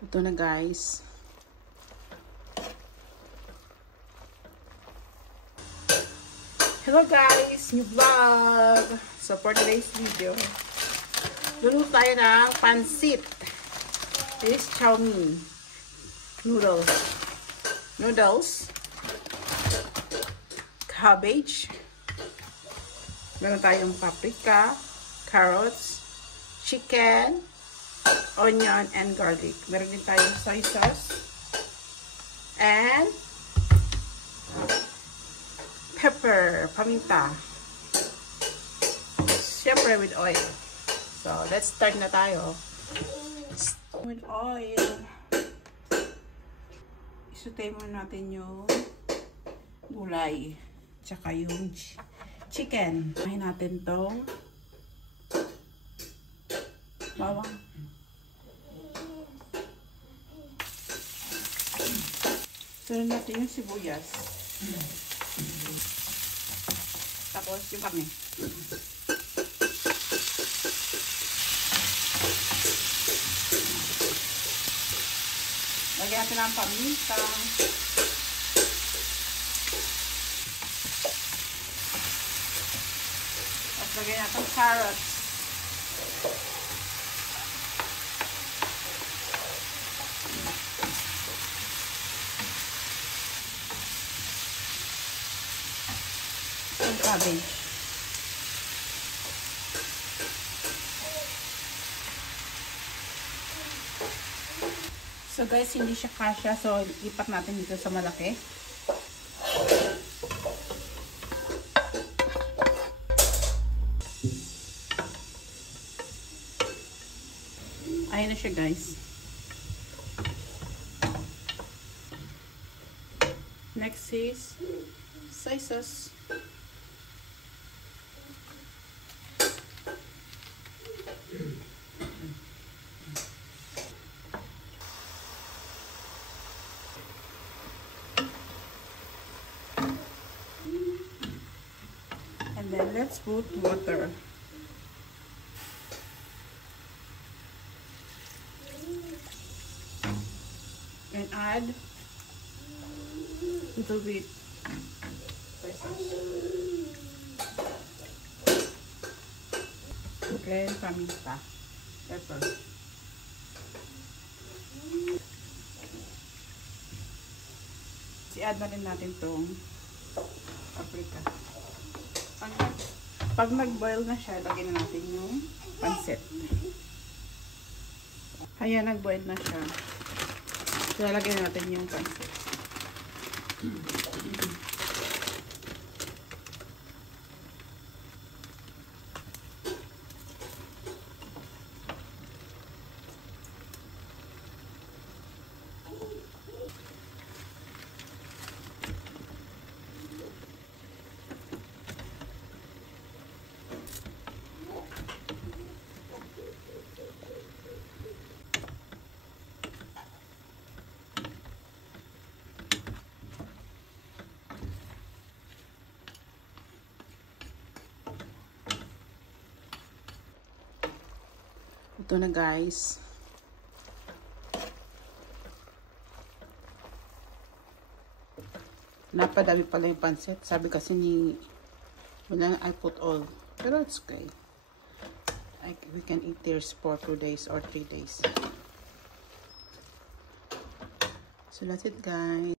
Ito na guys. Hello guys! New vlog! So for today's video, luluto tayo ng pansit. This is chow mein. Noodles. Cabbage. Meron tayong paprika, carrots, chicken, onion, and garlic. Meron din tayong soy sauce. And pepper, paminta. Siyempre with oil. So, let's start na tayo. With oil. Isutay muna natin yung gulay. Tsaka yung chicken. Kain natin tong bawang. Sunod natin yung sibuyas. Tapos yung karne. Lagyan natin ang paminta. Tapos lagyan natin carrots. Yung cabbage. So guys, hindi siya kasya. So, lipat natin dito sa malaki. Ayan na siya guys. Next is soy sauce. And then let's put water. And add little bit soy sauce. Okay, paminta. Pepper. I-add na rin natin tong paprika. Pag nag-boil na siya, lagyan na natin yung pansit. Ayan, nag-boil na siya. So, lagyan na natin yung pansit. Ito na guys. Napadami pala yung pansit. Sabi kasi ni wala na I put all. Pero it's okay. We can eat this for 2 days or 3 days. So that's it guys.